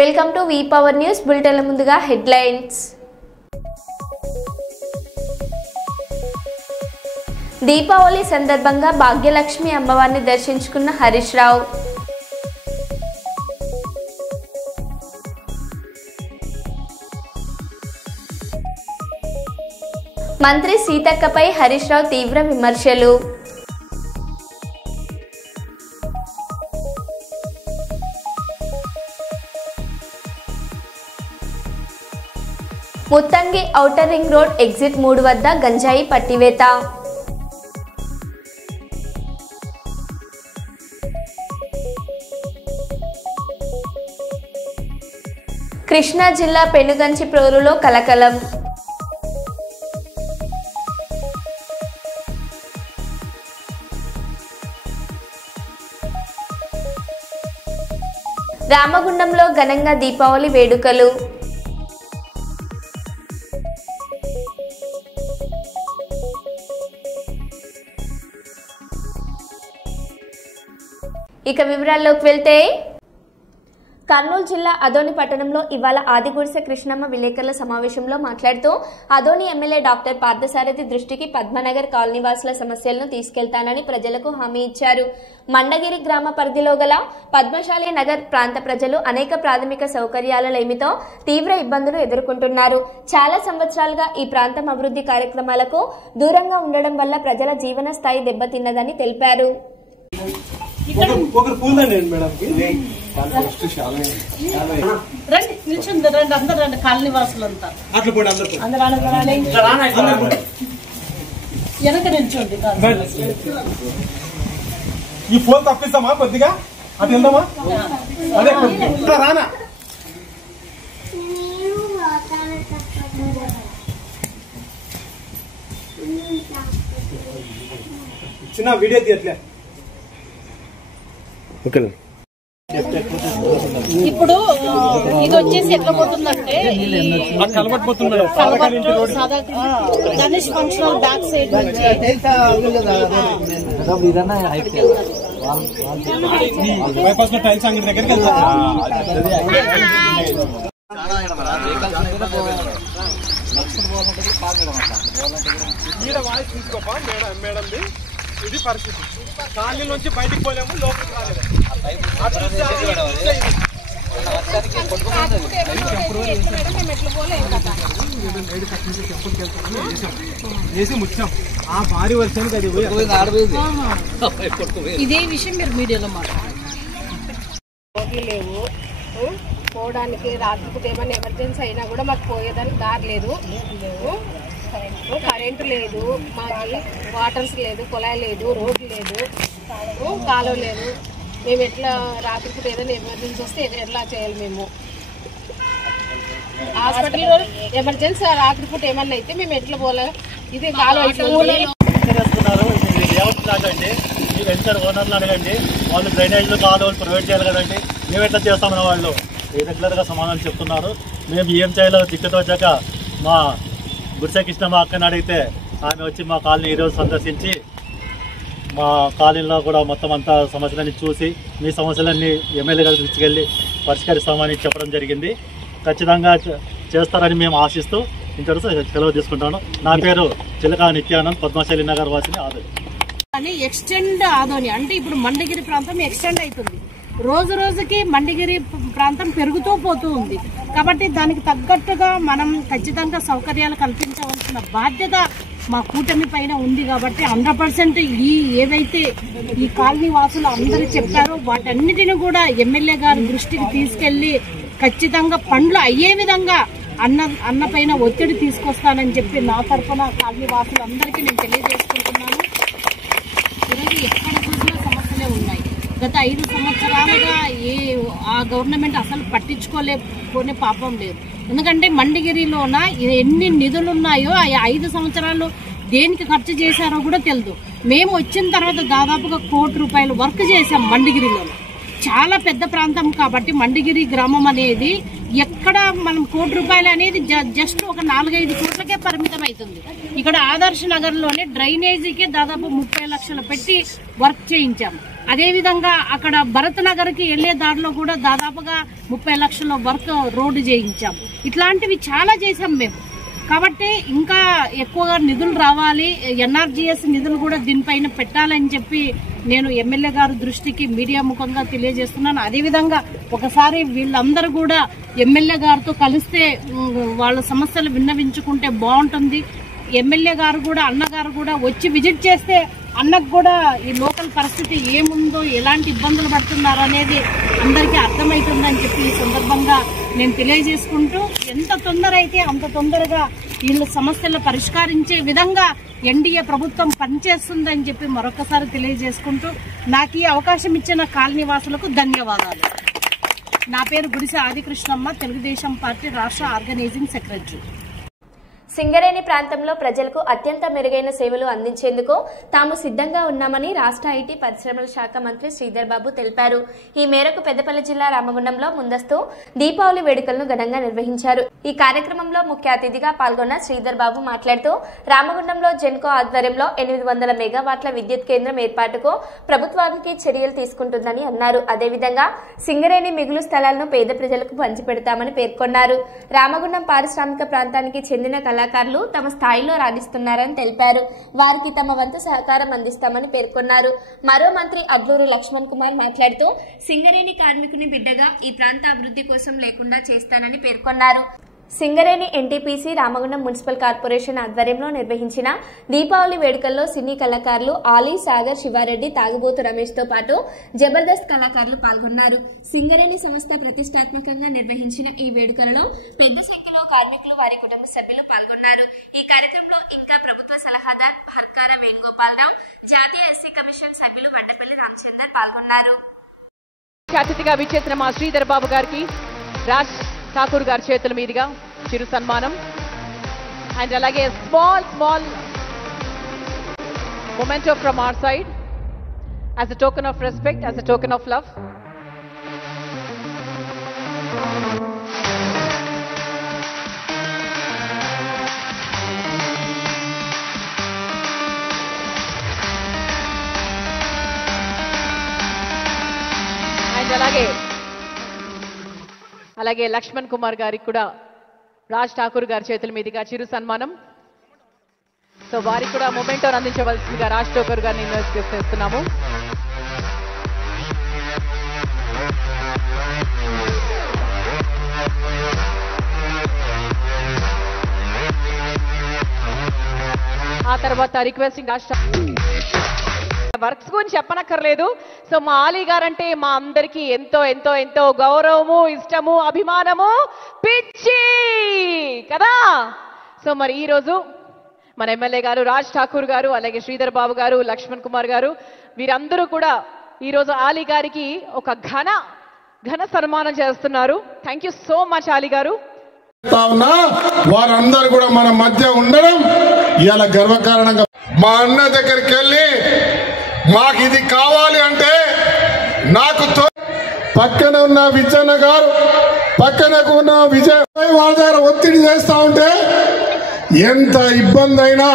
Welcome to V power news bulletin ముందుగా headlines. Deepavali సందర్భంగా భాగ్యలక్ష్మి అమ్మవారిని దర్శించుకున్న హరీష్ రావు. మంత్రి సీతక్కపై హరీష్ రావు తీవ్ర విమర్శలు. Muthangi outer ring road exit 3 వద్ద గంజాయి పట్టివేత. కృష్ణా జిల్లా పెనుగంచిప్రోలులో కలకలం. రామగుండంలో ఘనంగా దీపావళి వేడుకలు. ఇక వివరాల్లోకి వెళ్తే, కర్నూలు జిల్లా అదోని పట్టణంలో ఇవాళ ఆదిగుడిసె కృష్ణమ్మ విలేకరుల సమావేశంలో మాట్లాడుతూ అదోని ఎమ్మెల్యే డాక్టర్ పార్థసారథి దృష్టికి పద్మనగర్ కాలనీవాసుల సమస్యలను తీసుకెళ్తానని ప్రజలకు హామీ ఇచ్చారు. మండగిరి గ్రామ పరిధిలో గల పద్మశాలి నగర్ ప్రాంత ప్రజలు అనేక ప్రాథమిక సౌకర్యాల లేమితో తీవ్ర ఇబ్బందులు ఎదుర్కొంటున్నారు. చాలా సంవత్సరాలుగా ఈ ప్రాంతం అభివృద్ధి కార్యక్రమాలకు దూరంగా ఉండడం వల్ల ప్రజల జీవన స్థాయి దెబ్బతిన్నదని తెలిపారు. కాలనీవాసులంతా వెనక నిల్చోండి. ఈ ఫోన్ తప్పిస్తామా కొద్దిగా అటు వెళ్దామా? అదే రానా చిన్న వీడియో తీయట్లే. ఇప్పుడు ఇది వచ్చేసి ఎట్లా పోతుందంటే Ganesh function back side bypass లో టైల్స్ అంగడి దగ్గరికి వాయిస్ తీసుకోపా మేడం. ఇది పరిస్థితి. కాలనీ నుంచి బయటికి పోలేము, లోపలికి రాలేదు. వేసి ముచ్చాం ఆ భారీ వర్షానికి అది ఇదే విషయం మీరు మీడియాలో మాట్లాడారు. లేవు పోవడానికి రాత్రికి ఏమైనా ఎమర్జెన్సీ అయినా కూడా మాకు పోయేదానికి దారి లేదు. కరెంటు లేదు, మాకు వాటర్స్ లేదు, కుళాయి లేదు, రోడ్డు లేదు, కాలువ లేదు. మేము ఎట్లా రాత్రికి ఏదైనా ఎమర్జెన్సీ వస్తే ఎట్లా చేయాలి? మేము హాస్పిటల్లో ఎమర్జెన్సీ రాత్రిపూట ఏమన్నా అయితే మేము ఎట్లా పోలే? ఇది కాలువ ఓనర్లు అడగండి, వాళ్ళు డ్రైనేజ్లు కాలువలు ప్రొవైడ్ చేయాలి కదండి. మేము ఎట్లా చేస్తామన్న వాళ్ళు రెగ్యులర్గా సమాధానం చెప్తున్నారు. మేము ఏం చేయాలో దిక్కుతో వచ్చాక మా గుడిసె కృష్ణమ్మ అక్కని అడిగితే ఆమె వచ్చి మా కాలనీ ఈరోజు సందర్శించి మా కాలనీలో కూడా మొత్తం అంతా సమస్యలన్నీ చూసి మీ సమస్యలన్నీ ఎమ్మెల్యే గారికి తీసుకెళ్ళి పరిష్కరిస్తామని చెప్పడం జరిగింది. ఖచ్చితంగా చేస్తారని మేము ఆశిస్తూ ఇంతవరకు సెలవు తీసుకుంటాను. నా పేరు చిలకా నిత్యానంద్, పద్మశాలి నగర్ వాసిని ఆదోని. ఎక్స్టెండ్ ఆదోని అంటే ఇప్పుడు మండగిరి ప్రాంతం ఎక్స్టెండ్ అవుతుంది. రోజు రోజుకి మండగిరి ప్రాంతం పెరుగుతూ పోతూ ఉంది. కాబట్టి దానికి తగ్గట్టుగా మనం ఖచ్చితంగా సౌకర్యాలు కల్పించవలసిన బాధ్యత మా కూటమి పైన ఉంది. కాబట్టి 100% ఏదైతే ఈ కాలనీ వాసులు అందరూ చెప్పారో వాటన్నిటిని కూడా ఎమ్మెల్యే గారి దృష్టికి తీసుకెళ్లి ఖచ్చితంగా పనులు అయ్యే విధంగా అన్న పైన ఒత్తిడి తీసుకొస్తానని చెప్పి నా తరఫున కాలనీ వాసులందరికీ నేను తెలియజేసుకుంటున్నాను. ఈరోజు ఎక్కడ చూసినా సమస్యలే ఉన్నాయి. గత 5 సంవత్సరాలుగా ఆ గవర్నమెంట్ అసలు పట్టించుకోలేకపోనే పాపం లేదు. ఎందుకంటే మండగిరిలోన ఎన్ని నిధులున్నాయో ఆ 5 సంవత్సరాలు దేనికి ఖర్చు చేశారో కూడా తెలియదు. మేము వచ్చిన తర్వాత దాదాపుగా 1 కోటి రూపాయలు వర్క్ చేశాం మండగిరిలో. చాలా పెద్ద ప్రాంతం కాబట్టి మండగిరి గ్రామం అనేది ఎక్కడ మనం 1 కోటి రూపాయలు అనేది జస్ట్ ఒక 4-5 కోట్లకే పరిమితం అవుతుంది. ఇక్కడ ఆదర్శ నగర్ లోనే డ్రైనేజీకే దాదాపు 30 లక్షలు పెట్టి వర్క్ చేయించాము. అదేవిధంగా అక్కడ భరత్ నగర్కి వెళ్లే దారిలో కూడా దాదాపుగా 30 లక్షల వర్క్ రోడ్డు చేయించాం. ఇట్లాంటివి చాలా చేశాం మేము. కాబట్టి ఇంకా ఎక్కువగా నిధులు రావాలి, ఎన్ఆర్జీఎస్ నిధులు కూడా దీనిపైన పెట్టాలని చెప్పి నేను ఎమ్మెల్యే గారి దృష్టికి మీడియా ముఖంగా తెలియజేస్తున్నాను. అదేవిధంగా ఒకసారి వీళ్ళందరూ కూడా ఎమ్మెల్యే గారితో కలిస్తే వాళ్ళ సమస్యలు విన్నవించుకుంటే బాగుంటుంది. ఎమ్మెల్యే గారు కూడా అన్నగారు కూడా వచ్చి విజిట్ చేస్తే అన్నకు కూడా ఈ లోకల్ పరిస్థితి ఏముందో, ఎలాంటి ఇబ్బందులు పడుతున్నారు అనేది అందరికీ అర్థమవుతుందని చెప్పి ఈ సందర్భంగా నేను తెలియజేసుకుంటూ, ఎంత తొందర అయితే అంత తొందరగా వీళ్ళ సమస్యలు పరిష్కరించే విధంగా ఎన్డీఏ ప్రభుత్వం పనిచేస్తుందని చెప్పి మరొకసారి తెలియజేసుకుంటూ, నాకు ఈ అవకాశం ఇచ్చిన కాలనీ వాసులకు ధన్యవాదాలు. నా పేరు గుడిసె ఆదికృష్ణమ్మ, తెలుగుదేశం పార్టీ రాష్ట్ర ఆర్గనైజింగ్ సెక్రటరీ. సింగరేణి ప్రాంతంలో ప్రజలకు అత్యంత మెరుగైన సేవలు అందించేందుకు తాము సిద్ధంగా ఉన్నామని రాష్ట్ర ఐటీ పరిశ్రమల శాఖ మంత్రి శ్రీధర్ బాబు తెలిపారు. ఈ మేరకు పెద్దపల్లి జిల్లా రామగుండంలో ముందస్తు దీపావళి వేడుకలను ఘనంగా నిర్వహించారు. ఈ కార్యక్రమంలో ముఖ్య అతిథిగా పాల్గొన్న శ్రీధర్ బాబు మాట్లాడుతూ, రామగుండంలో జెన్కో ఆధ్వర్యంలో 800 మెగావాట్ల విద్యుత్ కేంద్రం ఏర్పాటుకు ప్రభుత్వానికి చర్యలు తీసుకుంటుందని అన్నారు. అదేవిధంగా సింగరేణి మిగులు స్థలాలను పేద ప్రజలకు పంచిపెడతామని పేర్కొన్నారు. రామగుండం పారిశ్రామిక ప్రాంతానికి చెందిన కళాకారులు తమ స్థాయిలో రాణిస్తున్నారని తెలిపారు. వారికి తమ వంతు సహకారం అందిస్తామని పేర్కొన్నారు. మరో మంత్రి అడ్లూరి లక్ష్మణ్ కుమార్ మాట్లాడుతూ, సింగరేణి కార్మికుని బిడ్డగా ఈ ప్రాంత అభివృద్ధి కోసం లేకుండా చేస్తానని పేర్కొన్నారు. Singareni NTPC Ramagundam municipal corporation ఆధ్వర్యంలో నిర్వహించిన దీపావళి వేడుకల్లో సినీ కళాకారులు ఆలీ, సాగర్, శివారెడ్డి, తాగుబోతు రమేష్ తో పాటు జబర్దస్త్ కళాకారులు పాల్గొన్నారు. సింగరేణి సంస్థ ప్రతిష్టాత్మకంగా నిర్వహించిన ఈ వేడుకలలో పెద్ద సంఖ్యలో కార్మికులు, వారి కుటుంబ సభ్యులు పాల్గొన్నారు. ఈ కార్యక్రమంలో ఇంకా ప్రభుత్వ సలహాదారు హర్కార వేణుగోపాలరావు, జాతీయ ఎస్సీ కమిషన్ సభ్యులు వడ్డపల్లి రామచందర్ పాల్గొన్నారు. అతిథిగా విచ్చేసిన మా శ్రీధర్ బాబు గారికి రాజ్ ఠాకూర్ గారి చేతుల మీదుగా చిరు సన్మానం అండ్ అలాగే small memento from our side as a token of respect, as a token of love. And అలాగే లక్ష్మణ్ కుమార్ గారికి కూడా రాజ్ ఠాకూర్ గారి చేతుల మీదుగా చిరు సన్మానం. సో వారికి కూడా మొమెంటో అందించవలసిందిగా రాజ్ ఠాకూర్ గారిని ఇన్వైట్ చేస్తున్నాము. ఆ తర్వాత రిక్వెస్టింగ్ రాజ్ వర్క్స్ గురించి చెప్పనక్కర్లేదు. సో మా ఆలీ గారంటే మా అందరికీ ఎంతో ఎంతో ఎంతో గౌరవము, ఇష్టము, అభిమానము, పిచ్చి కదా. సో మరి ఈ రోజు మన ఎమ్మెల్యే గారు రాజ్ ఠాకూర్ గారు, అలాగే శ్రీధర్ బాబు గారు, లక్ష్మణ్ కుమార్ గారు, వీరందరూ కూడా ఈ రోజు ఆలీ గారికి ఒక ఘన సన్మానం చేస్తున్నారు. Thank you so much Ali గారు. వారందరూ కూడా మన మధ్య ఉండడం ఇలా గర్వకారణంగా మా అన్న దగ్గరికి వెళ్ళి మాకు ఇది కావాలి అంటే నాకు పక్కన ఉన్న విజయన్న గారు, పక్కన ఉన్న విజయ్ వాళ్ళ దగ్గర ఒత్తిడి చేస్తా ఉంటే ఎంత ఇబ్బంది అయినా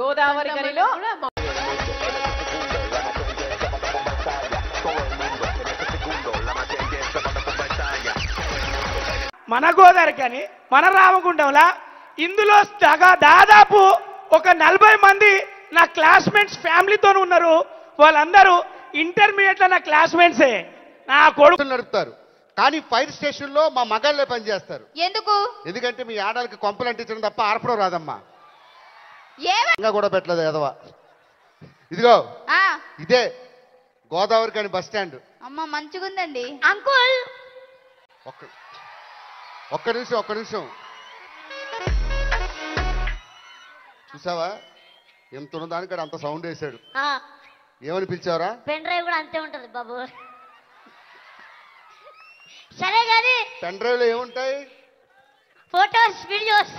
గోదావరి గనిలో మన గోదావరి కానీ మన రామగుండంలా ఇందులో దాదాపు ఒక 40 మంది నా క్లాస్మేట్స్ ఫ్యామిలీతో ఉన్నారు. వాళ్ళందరూ ఇంటర్మీడియట్ లో నా క్లాస్మేట్సే. నా కొడుకు నడుపుతారు కానీ ఫైర్ స్టేషన్ లో మా మగాళ్ళే పనిచేస్తారు. ఎందుకు? ఎందుకంటే మీ ఆడవాళ్ళకి కొంపలు అంటించడం తప్ప ఆర్పడం రాదమ్మా. ఇంకా కూడా పెట్టలేదు ఎదవా. ఇదిగో ఇదే గోదావరి కాని బస్ స్టాండ్. అమ్మ మంచిగుందండి అంకుల్. ఒక్క నిమిషం చూసావా ఎంత ఉన్నదానికి అంత సౌండ్ వేసాడు. ఏమని పిలిచావరా? పెన్ డ్రైవ్ కూడా అంతే ఉంటది బాబు. సరే గాని పెన్ డ్రైవ్ లో ఏముంటాయి? ఫోటోస్ వీడియోస్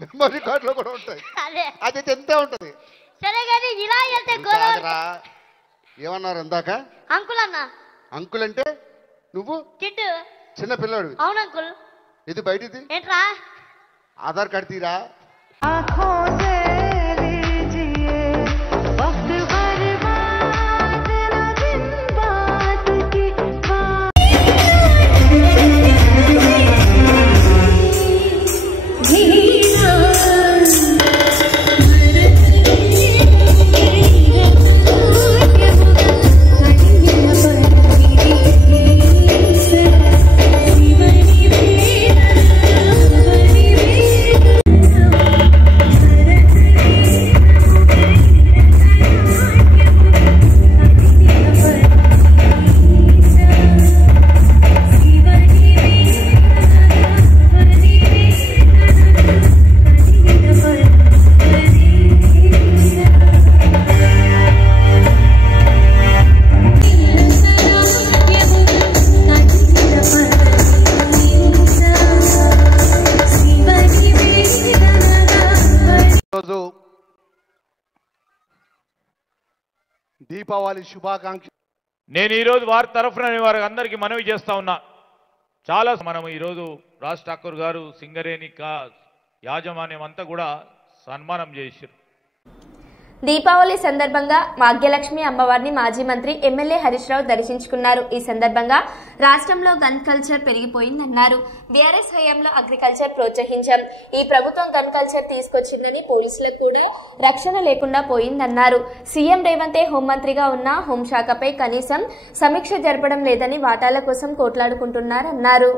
మెమరీ కార్డ్ లో కూడా ఉంటాయి. అది ఎంతే ఉంటది. సరే గాని ఇలా వెళ్తే గోదావరి. ఏమన్నారు ఇందాక? అంకుల్ అన్న. అంకుల్ అంటే నువ్వు కిడ్ చిన్న పిల్లాడు. అవును అంకుల్. ఇది బయటిది ఏంట్రా? ఆధార్ కార్డు తీరా. దీపావళి శుభాకాంక్షలు. నేను ఈరోజు వారి తరఫున వారి అందరికీ మనవి చేస్తా ఉన్నా. చాలా మనం ఈరోజు రాజ్ ఠాకూర్ గారు సింగరేణి యాజమాన్యం అంతా కూడా సన్మానం చేశారు. దీపావళి సందర్భంగా భాగ్యలక్ష్మి అమ్మవారిని మాజీ మంత్రి ఎమ్మెల్యే హరీష్ రావు దర్శించుకున్నారు. ఈ సందర్భంగా రాష్ట్రంలో గన్ కల్చర్ పెరిగిపోయిందన్నారు. బీఆర్ఎస్ హయాంలో అగ్రికల్చర్ ప్రోత్సహించాం. ఈ ప్రభుత్వం గన్ కల్చర్ తీసుకొచ్చిందని పోలీసులకు కూడా రక్షణ లేకుండా పోయిందన్నారు. సీఎం రేవంతే హోంమంత్రిగా ఉన్న హోంశాఖపై కనీసం సమీక్ష జరపడం లేదని వాటాల కోసం కోట్లాడుకుంటున్నారన్నారు.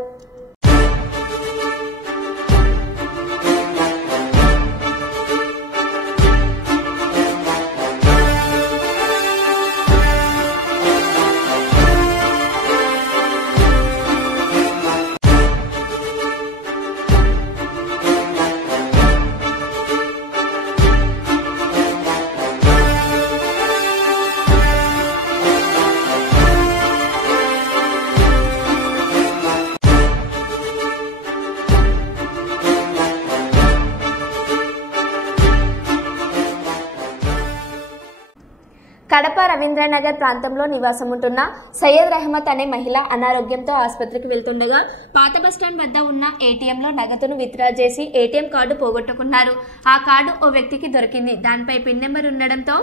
కడప రవీంద్రనగర్ ప్రాంతంలో నివాసం ఉంటున్న సయ్యద్ రహమత్ అనే మహిళ అనారోగ్యంతో ఆసుపత్రికి వెళ్తుండగా పాత బస్టాండ్ వద్ద ఉన్న ఏటీఎంలో నగదును విత్డ్రా చేసి ఏటీఎం కార్డు పోగొట్టుకున్నారు. ఆ కార్డు ఓ వ్యక్తికి దొరికింది. దానిపై పిన్ నెంబర్ ఉండడంతో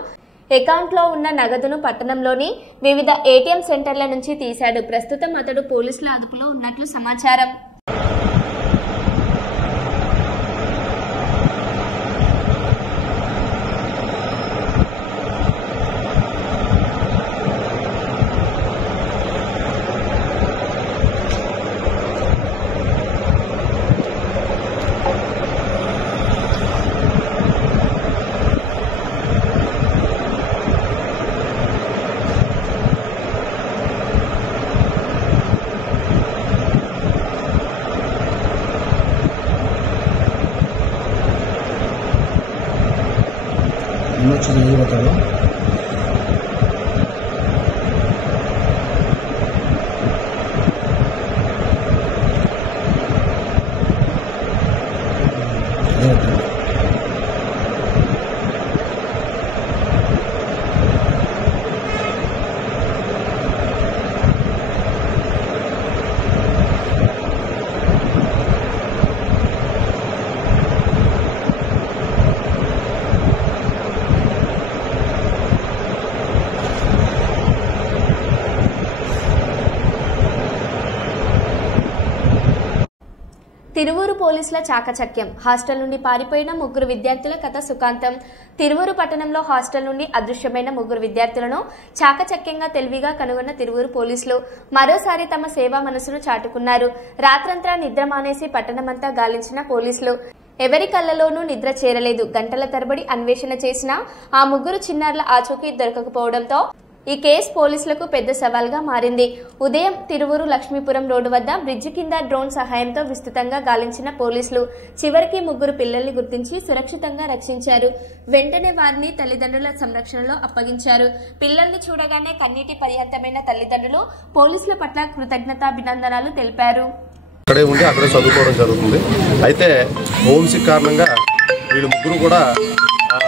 అకౌంట్లో ఉన్న నగదును పట్టణంలోని వివిధ ఏటీఎం సెంటర్ల నుంచి తీశాడు. ప్రస్తుతం అతడు పోలీసుల అదుపులో ఉన్నట్లు సమాచారం. తిరువూరు పోలీసుల చాకచక్యం. హాస్టల్ నుండి పారిపోయిన 3 విద్యార్థుల కథ సుఖాంతం. తిరువూరు పట్టణంలో హాస్టల్ నుండి అదృశ్యమైన 3 విద్యార్థులను చాకచక్యంగా తెలివిగా కనుగొన్న తిరువూరు పోలీసులు మరోసారి తమ సేవా మనసును చాటుకున్నారు. రాత్రంతా నిద్ర మానేసి పట్టణమంతా గాలించిన పోలీసులు ఎవరి కళ్ళలోనూ నిద్ర చేరలేదు. గంటల తరబడి అన్వేషణ చేసినా ఆ ముగ్గురు చిన్నారుల ఆచూకీ దొరకకపోవడంతో ఈ కేసు పోలీసులకు పెద్ద సవాల్గా మారింది. ఉదయం తిరువురు లక్ష్మీపురం రోడ్డు వద్ద బ్రిడ్జి కింద డ్రోన్ సహాయంతో విస్తృతంగా గాలించిన పోలీసులు చివరికి ముగ్గురు పిల్లల్ని గుర్తించి సురక్షితంగా రక్షించారు. వెంటనే వారిని తల్లిదండ్రుల సంరక్షణలో అప్పగించారు. పిల్లల్ని చూడగానే కన్నీటి పర్యంతమైన తల్లిదండ్రులు పోలీసుల పట్ల కృతజ్ఞతాభినందనలు తెలిపారు. అక్కడే ఉండి అక్కడే చదువుకోవడం జరుగుతుంది. అయితే హోమ్సిక్ కారణంగా వీళ్ళు ముగ్గురు కూడా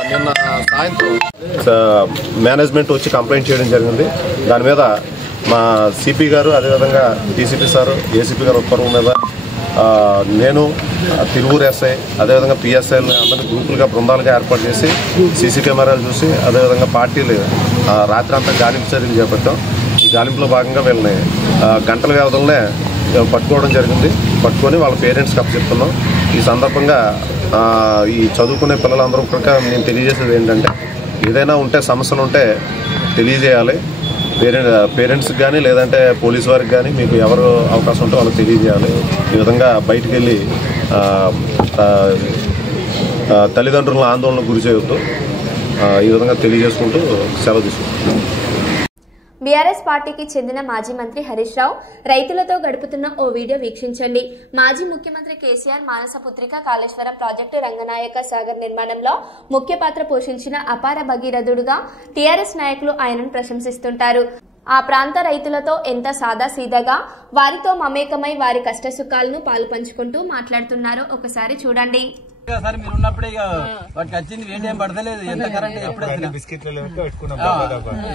నిన్న సాయంత్రం మేనేజ్మెంట్ వచ్చి కంప్లైంట్ చేయడం జరిగింది. దాని మీద మా సిపి గారు, అదేవిధంగా డీసీపీ సారు, ఏసీపీ గారు ఉత్తర్వుల మీద నేను, తిరువూరు ఎస్ఐ, అదేవిధంగా పిఎస్ఐలు అందరినీ గ్రూపులుగా బృందాలుగా ఏర్పాటు చేసి సీసీ కెమెరాలు చూసి అదేవిధంగా పార్టీలు రాత్రి అంతా గాలింపు చర్యలు చేపట్టాం. ఈ గాలింపులో భాగంగా వీళ్ళని గంటల వ్యవధిలోనే పట్టుకోవడం జరిగింది. పట్టుకొని వాళ్ళ పేరెంట్స్కి అప్పచెప్తున్నాం. ఈ సందర్భంగా ఈ చదువుకునే పిల్లలందరూ కూడా నేను తెలియజేసేది ఏంటంటే, ఏదైనా ఉంటే సమస్యలు ఉంటే తెలియజేయాలి. పేరెంట్స్కి కానీ లేదంటే పోలీసు వారికి కానీ మీకు ఎవరు అవకాశం ఉంటే వాళ్ళకి తెలియజేయాలి. ఈ విధంగా బయటికి వెళ్ళి తల్లిదండ్రులను ఆందోళనకు గురి చేయవద్దు. ఈ విధంగా తెలియజేసుకుంటూ సెలవు తీసుకుంటాం. బీఆర్ఎస్ పార్టీకి చెందిన మాజీ మంత్రి హరీష్ రావు రైతులతో గడుపుతున్న ఓ వీడియో వీక్షించండి. మాజీ ముఖ్యమంత్రి కేసీఆర్ మానసపుత్రిక కాళేశ్వరం ప్రాజెక్టు రంగనాయక సాగర్ నిర్మాణంలో ముఖ్య పాత్ర పోషించిన అపార భగీరథుడుగా టీఆర్ఎస్ నాయకులు ఆయనను ప్రశంసిస్తుంటారు. ఆ ప్రాంత రైతులతో ఎంత సాదాసీదాగా వారితో మమేకమై వారి కష్టసుఖాలను పాలు పంచుకుంటూ మాట్లాడుతున్నారో ఒకసారి చూడండి. సార్ మీరు ఉన్నప్పుడే ఇక వాటికి వచ్చింది వేడి ఏం పడతలేదు. ఎంత కరెంట్ ఎప్పుడు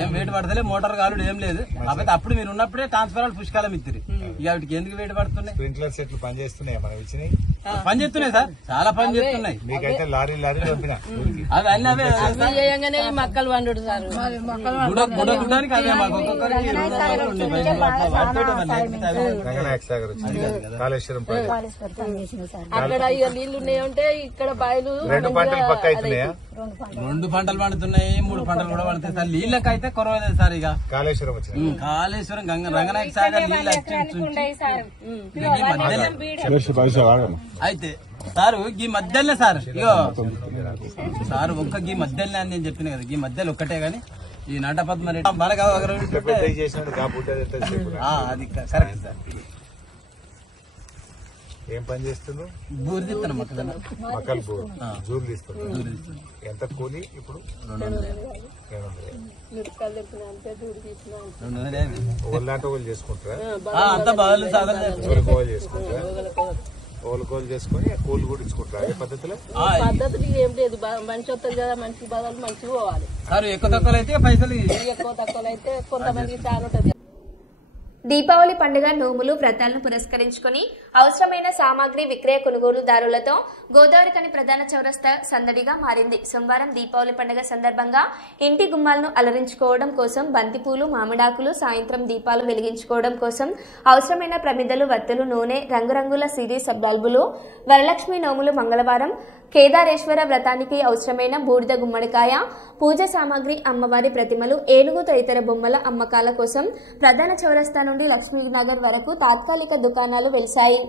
ఏం వేడి పడతలేదు, మోటార్ కాలుడు ఏం లేదు. కాకపోతే అప్పుడు మీరు ఉన్నప్పుడే ట్రాన్స్ఫార్మర్ పుష్కాలం ఇచ్చారు. ఇక వాటికి ఎందుకు వేడి పడుతున్నాయి? స్ప్రింక్లర్ సెట్లు పనిచేస్తున్నాయి, మనం ఇచ్చినాయి పనిచేస్తున్నాయి సార్, చాలా పని చేస్తున్నాయి. మీకైతే లారీ పంపినా అది అన్నీ అవే మక్కలు వండు సార్ గుడడానికి అవే మాకు ఒక్కొక్కరికి కాళేశ్వరం అక్కడ నీళ్లు ఉన్నాయంటే ఇక్కడ బాయిలు 2 పంటలు పక్క అవుతున్నాయా? 2 పంటలు పండుతున్నాయి, 3 పంటలు కూడా పండుతాయి సార్. నీళ్ళకి అయితే కొరవలేదు సార్. ఇక కాళేశ్వరం రంగనాయక సాగర్ నీళ్ళు అయితే సార్ ఈ మధ్యలో సార్ ఇగో సార్ ఒక్క గీ మధ్యలో అని నేను చెప్పిన కదా, ఈ మధ్యలో ఒక్కటే గాని ఈ నటపద్మ రెడ్డి అది కరెక్ట్ సార్. ఏం పని చేస్తున్నావు? బూరు తీస్తాను మక్కలు జూరు తీస్తున్నావు. ఎంత కూలి ఇప్పుడు? 200. ఒకళ్ళంటే ఒకళ్ళు చేసుకుంటారా? అంతా బాగా సాధన చేసుకుంటారా? కోలు చేసుకుని కూలి కూడా ఇచ్చుకుంటారా? ఏ పద్ధతిలో? పద్ధతులు ఏం లేదు, మంచి వస్తుంది కదా, మంచి బదులు మంచిగా పోవాలి సార్. ఎక్కువ తక్కువ అయితే పైసలు, ఎక్కువ తక్కువ అయితే కొంతమందికి చాలా ఉంటుంది. దీపావళి పండుగ నోములు వ్రతాలను పురస్కరించుకుని అవసరమైన సామాగ్రి విక్రయ కొనుగోలుదారులతో గోదావరికని ప్రధాన చౌరస్తా సందడిగా మారింది. సోమవారం దీపావళి పండుగ సందర్భంగా ఇంటి గుమ్మాలను అలరించుకోవడం కోసం బంతిపూలు, మామిడాకులు, సాయంత్రం దీపాలు వెలిగించుకోవడం కోసం అవసరమైన ప్రమిదలు, వత్తులు, నూనె, రంగురంగుల సిరీస్ బల్బులు, వరలక్ష్మి నోములు మంగళవారం, కేదారేశ్వర వ్రతానికి అవసరమైన బూడిద గుమ్మడికాయ, పూజ సామాగ్రి, అమ్మవారి ప్రతిమలు, ఏనుగు తదితర బొమ్మల అమ్మకాల కోసం ప్రధాన చౌరస్తా నుండి లక్ష్మీనగర్ వరకు తాత్కాలిక దుకాణాలు వెలిశాయి.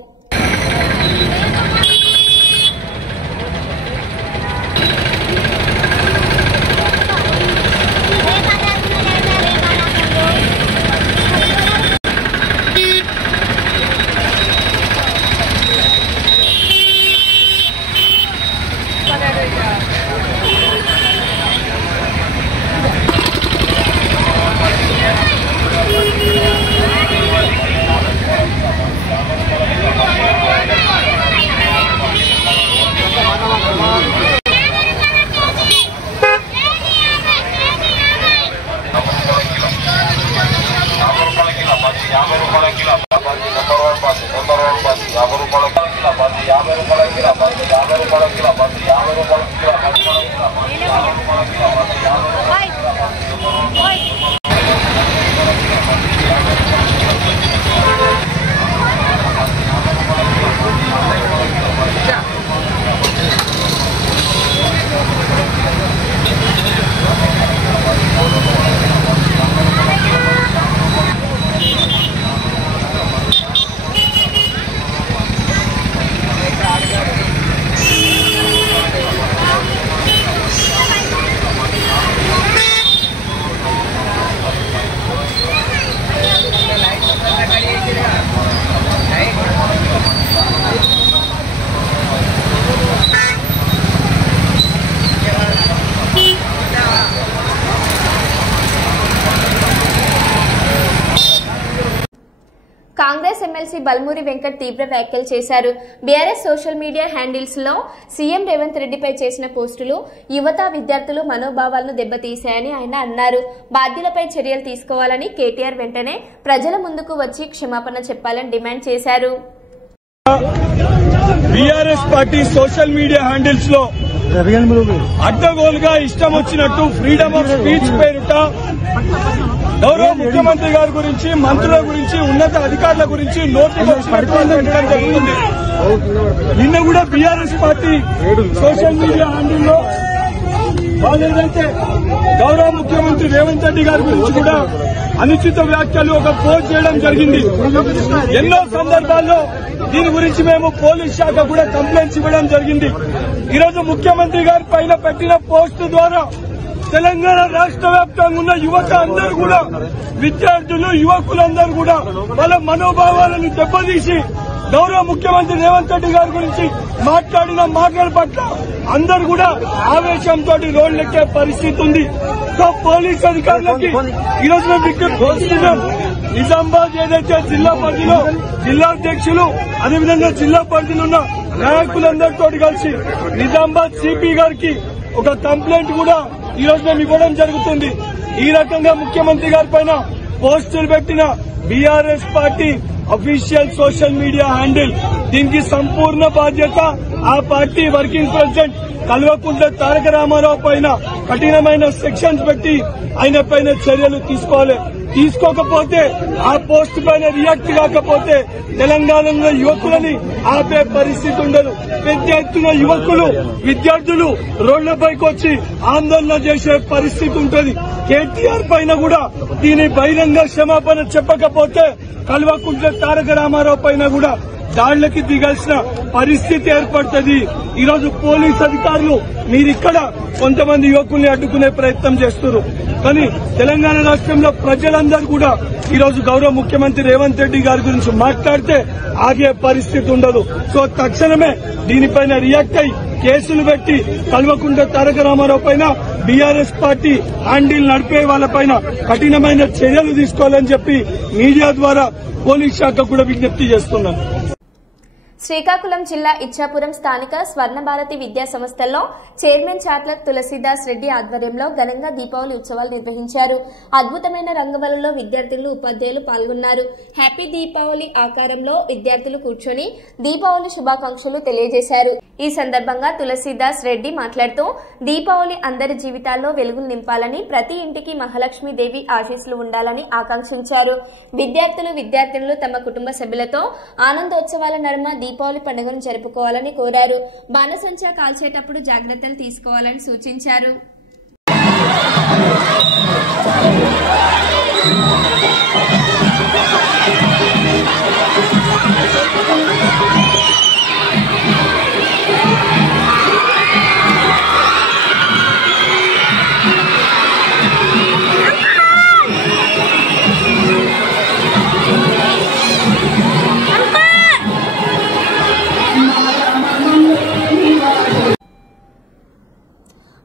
కాంగ్రెస్ ఎమ్మెల్సీ బల్మూరి వెంకట్ తీవ్ర వ్యాఖ్యలు చేశారు. బీఆర్ఎస్ సోషల్ మీడియా హ్యాండిల్స్ లో సీఎం రేవంత్ రెడ్డిపై చేసిన పోస్టులు యువత విద్యార్థులు మనోభావాలను దెబ్బతీశాయని ఆయన అన్నారు. బాధ్యులపై చర్యలు తీసుకోవాలని కేటీఆర్ వెంటనే ప్రజల ముందుకు వచ్చి క్షమాపణ చెప్పాలని డిమాండ్ చేశారు. BRS party social media handles లో అడ్డగోలుగా ఇష్టం వచ్చినట్టు ఫ్రీడమ్ ఆఫ్ స్పీచ్ పేరుట గౌరవ ముఖ్యమంత్రి గారి గురించి, మంత్రుల గురించి, ఉన్నత అధికారుల గురించి నోటికి వచ్చినట్టు పెట్టడం జరుగుతుంది. నిన్న కూడా బీఆర్ఎస్ పార్టీ సోషల్ మీడియా హ్యాండిల్లో వాళ్ళు ఏదైతే గౌరవ ముఖ్యమంత్రి రేవంత్ రెడ్డి గారి గురించి కూడా అనుచిత వ్యాఖ్యలు ఒక పోస్ట్ చేయడం జరిగింది. ఎన్నో సందర్భాల్లో దీని గురించి మేము పోలీస్ శాఖ కూడా కంప్లైంట్స్ ఇవ్వడం జరిగింది. ఈరోజు ముఖ్యమంత్రి గారి పైన పెట్టిన పోస్టు ద్వారా తెలంగాణ రాష్ట్ర వ్యాప్తంగా ఉన్న యువత అందరూ కూడా, విద్యార్థులు, యువకులందరూ కూడా వాళ్ళ మనోభావాలను దెబ్బతీసి గౌరవ ముఖ్యమంత్రి రేవంత్ రెడ్డి గారి గురించి మాట్లాడిన మాటల పట్ల అందరూ కూడా ఆవేశంతో రోడ్లెక్కే పరిస్థితి ఉంది. సో పోలీస్ అధికారులకి ఈరోజు మేము విజ్ఞప్తి చేస్తున్నాం. నిజామాబాద్ ఏదైతే జిల్లా పరిధిలో జిల్లా అధ్యక్షులు, అదేవిధంగా జిల్లా పరిధిలో ఉన్న నాయకులందరితో కలిసి నిజామాబాద్ సిపి గారికి ఒక కంప్లైంట్ కూడా ఈరోజు మేము ఇవ్వడం జరుగుతుంది. ఈ రకంగా ముఖ్యమంత్రి గారి పైన పోస్టులు పెట్టిన BRS party official social media handle, దీనికి సంపూర్ణ బాధ్యత ఆ party working president Kalvakuntla Taraka Ramarao పైన కఠినమైన సెక్షన్స్ పెట్టి ఆయన పైన చర్యలు తీసుకోవాలి. తీసుకోకపోతే, ఆ పోస్ట్ పైన రియాక్ట్ కాకపోతే తెలంగాణలో యువకులని ఆపే పరిస్థితి ఉండదు. పెద్ద ఎత్తున యువకులు, విద్యార్థులు రోడ్లపైకి వచ్చి ఆందోళన చేసే పరిస్థితి ఉంటుంది. కేటీఆర్ పైన కూడా దీని బహిరంగ క్షమాపణ చెప్పకపోతే కల్వకుంట్ల తారక రామారావు పైన కూడా దాడులకి దిగాల్సిన పరిస్థితి ఏర్పడుతుంది. ఈరోజు పోలీస్ అధికారులు మీరిక్కడ కొంతమంది యువకుల్ని అడ్డుకునే ప్రయత్నం చేస్తున్నారు. కానీ తెలంగాణ రాష్ట్రంలో ప్రజలందరూ కూడా ఈరోజు గౌరవ ముఖ్యమంత్రి రేవంత్ రెడ్డి గారి గురించి మాట్లాడితే ఆగే పరిస్థితి ఉండదు. సో తక్షణమే దీనిపైన రియాక్ట్ అయి కేసులు పెట్టి కల్వకుంట్ల తారక రామారావు పైన, బీఆర్ఎస్ పార్టీ హ్యాండిల్ నడిపే వాళ్ళపైన కఠినమైన చర్యలు తీసుకోవాలని చెప్పి మీడియా ద్వారా పోలీస్ శాఖ కూడా విజ్ఞప్తి చేస్తున్నాను. శ్రీకాకుళం జిల్లా ఇచ్చాపురం స్థానిక స్వర్ణభారతి విద్యా సంస్థల్లో చైర్మన్ చాట్ల తులసీదాస్ రెడ్డి ఆధ్వర్యంలో ఘనంగా దీపావళి ఉత్సవాలు నిర్వహించారు. అద్భుతమైన రంగవల్లులో విద్యార్థులు, ఉపాధ్యాయులు పాల్గొన్నారు. హ్యాపీ దీపావళి ఆకారంలో విద్యార్థులు కూర్చొని దీపావళి శుభాకాంక్షలు తెలియజేశారు. ఈ సందర్భంగా తులసీదాస్ రెడ్డి మాట్లాడుతూ దీపావళి అందరి జీవితాల్లో వెలుగులు నింపాలని, ప్రతి ఇంటికి మహాలక్ష్మీదేవి ఆశీస్సులు ఉండాలని ఆకాంక్షించారు. విద్యార్థులు తమ కుటుంబ సభ్యులతో ఆనందోత్సవాల నడుమ దీపావళి పండుగను జరుపుకోవాలని కోరారు. బాణసంచా కాల్చేటప్పుడు జాగ్రత్తలు తీసుకోవాలని సూచించారు.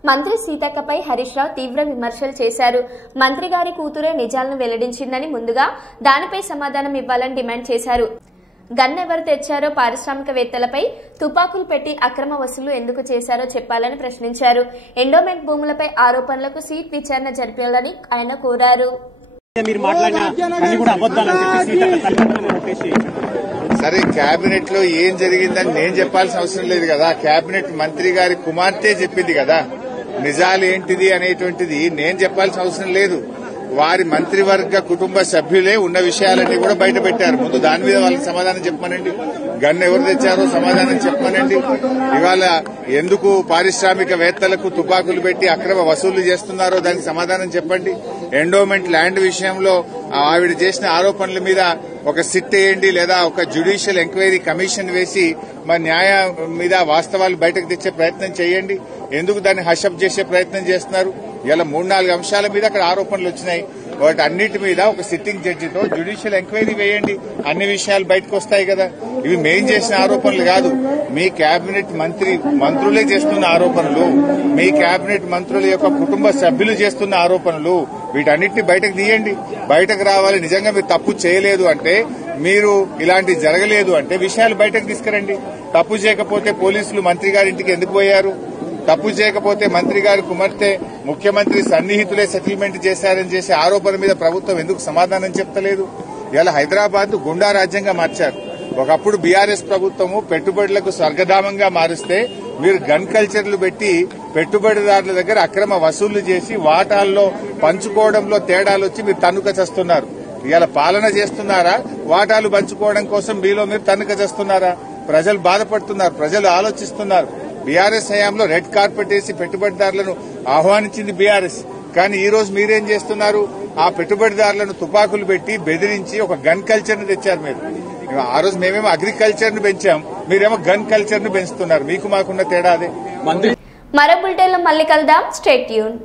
మంత్రి సీతక్కపై హరీష్ రావు తీవ్ర విమర్శలు చేశారు. మంత్రి గారి కూతురే నిజాలను వెల్లడించిందని, ముందుగా దానిపై సమాధానం ఇవ్వాలని డిమాండ్ చేశారు. గన్ ఎవరు తెచ్చారో, పారిశ్రామికవేత్తలపై తుపాకులు పెట్టి అక్రమ వసూలు ఎందుకు చేశారో చెప్పాలని ప్రశ్నించారు. ఎండోమెంట్ భూములపై ఆరోపణలకు సీట్ విచారణ జరిపాలని ఆయన కోరారు. సరే, కేబినెట్ లో ఏం జరిగిందని నేను చెప్పాల్సిన అవసరం లేదు కదా. కేబినెట్ మంత్రి గారి కుమార్తె చెప్పింది కదా నిజాలు ఏంటిది అనేటువంటిది. నేను చెప్పాల్సిన అవసరం లేదు. వారి మంత్రివర్గ కుటుంబ సభ్యులే ఉన్న విషయాలన్నీ కూడా బయట పెట్టారు. ముందు దాని మీద వాళ్ళకి సమాధానం చెప్పమనండి. గన్ ఎవరు తెచ్చారో సమాధానం చెప్పమనండి. ఇవాళ ఎందుకు పారిశ్రామికవేత్తలకు తుపాకులు పెట్టి అక్రమ వసూళ్లు చేస్తున్నారో దానికి సమాధానం చెప్పండి. ఎండోమెంట్ ల్యాండ్ విషయంలో ఆవిడ చేసిన ఆరోపణల మీద ఒక సిట్ వేయండి, లేదా ఒక జ్యుడిషియల్ ఎంక్వైరీ కమిషన్ వేసి మా న్యాయం మీద వాస్తవాలు బయటకు తెచ్చే ప్రయత్నం చేయండి. ఎందుకు దాన్ని హషప్ చేసే ప్రయత్నం చేస్తున్నారు? ఇలా 3-4 అంశాల మీద అక్కడ ఆరోపణలు వచ్చినాయి. వాటి అన్నిటి మీద ఒక సిట్టింగ్ జడ్జితో జ్యుడిషియల్ ఎంక్వైరీ వేయండి. అన్ని విషయాలు బయటకు వస్తాయి కదా. ఇవి మేం చేసిన ఆరోపణలు కాదు, మీ కేబినెట్ మంత్రులే చేస్తున్న ఆరోపణలు, మీ కేబినెట్ మంత్రుల యొక్క కుటుంబ సభ్యులు చేస్తున్న ఆరోపణలు. వీటన్నిటిని బయటకు తీయండి. బయటకు రావాలి. నిజంగా మీరు తప్పు చేయలేదు అంటే, మీరు ఇలాంటి జరగలేదు అంటే విషయాలు బయటకు తీసుకురండి. తప్పు చేయకపోతే పోలీసులు మంత్రి గారి ఇంటికి ఎందుకు పోయారు? తప్పు చేయకపోతే మంత్రి గారి కుమార్తె ముఖ్యమంత్రి సన్నిహితులే సెటిల్మెంట్ చేశారని చేసే ఆరోపణ మీద ప్రభుత్వం ఎందుకు సమాధానం చెప్తలేదు? ఇలా హైదరాబాద్ గుండా రాజ్యంగా మార్చారు. ఒకప్పుడు బీఆర్ఎస్ ప్రభుత్వము పెట్టుబడులకు స్వర్గధామంగా మారుస్తే మీరు గన్ కల్చర్లు పెట్టి పెట్టుబడిదారుల దగ్గర అక్రమ వసూళ్లు చేసి వాటాల్లో పంచుకోవడంలో తేడాలు వచ్చి మీరు తన్నుక చేస్తున్నారు. ఇవాళ పాలన చేస్తున్నారా? వాటాలు పంచుకోవడం కోసం మీలో మీరు తన్నుక చేస్తున్నారా? ప్రజలు బాధపడుతున్నారు. ప్రజలు ఆలోచిస్తున్నారు. బీఆర్ఎస్ హయాంలో రెడ్ కార్పెట్ వేసి పెట్టుబడిదారులను ఆహ్వానించింది బీఆర్ఎస్. కానీ ఈ రోజు మీరేం చేస్తున్నారు? ఆ పెట్టుబడిదారులను తుపాకులు పెట్టి బెదిరించి ఒక గన్ కల్చర్ ను తెచ్చారు. మీరు ఆ రోజు మేమేమో అగ్రికల్చర్ ను పెంచాం, మీరేమో గన్ కల్చర్ ను పెంచుతున్నారు. మీకు మాకున్న తేడా అదే. మరో బులెటిన్ లో మళ్ళీ కలుద్దాం. Stay tune.